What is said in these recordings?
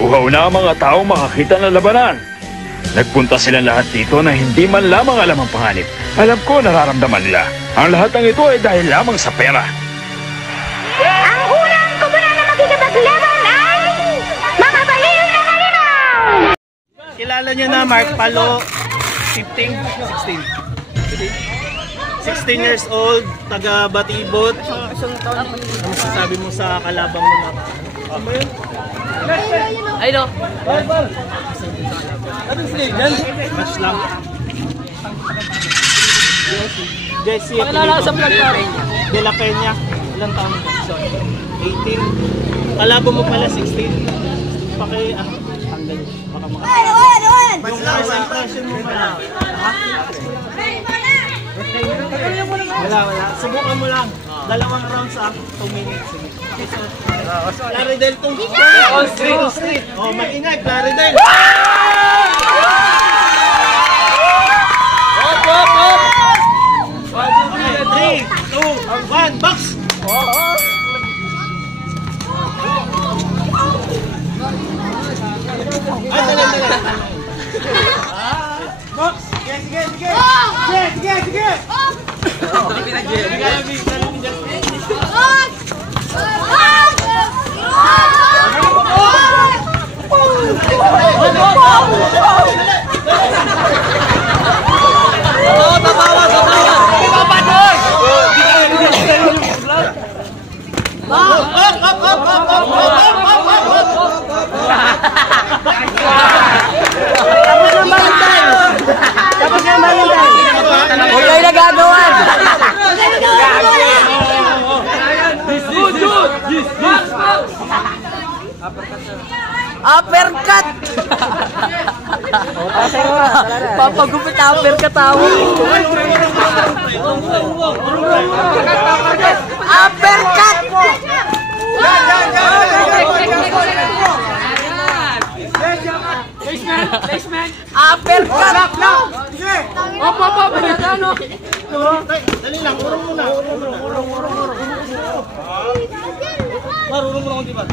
Uhaw na ang mga tao makakita ng labanan. Nagpunta silang lahat dito na hindi man lamang alam ang panganib. Alam ko nararamdaman nila. Ang lahat ng ito ay dahil lamang sa pera. Ang unang komunal na makikipaglaban ay mga baliw na halimaw! Kilala niyo na Mark Palo, 16 years old, taga Batibot. Ano masasabi mo sa kalabang mo na? Ay no. Match lang. Jesse De La Peña. Ilang taon ka? 18. Kalabang mo pala 16. Tanggal. Baka yung concentration mo pala. Wala. Subukan mo lang. Dalawang rounds sa 2 minutes. Claridel tong street. Oh, mag-ingay, Claridel. Up. 3, 2, 1, box. Ay, dali. Box. Sige. Tapos na Valentine. Huwag kayo nagagawan. Uppercut! Papagupit uppercut ako. Uppercut! Basement! Uppercut! Opo! Dali lang, urong muna. Marunong mo lang di ba?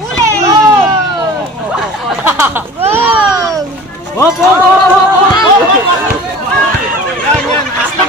Uli! Opo! Yan, basta.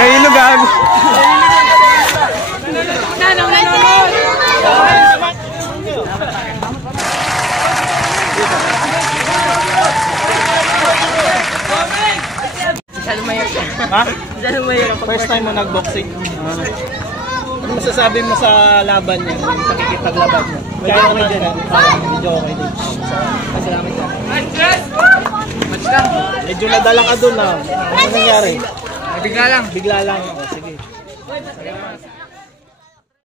Nailugan. Ha? First time mo nag-boxing? Ano masasabi mo sa laban niya? Yung pakikipaglaban niya? Kaya okay din. Medyo okay din. Masalamat ka. Match lang. Medyo nadala ka dun. Ano nangyari? Bigla lang. Bigla lang.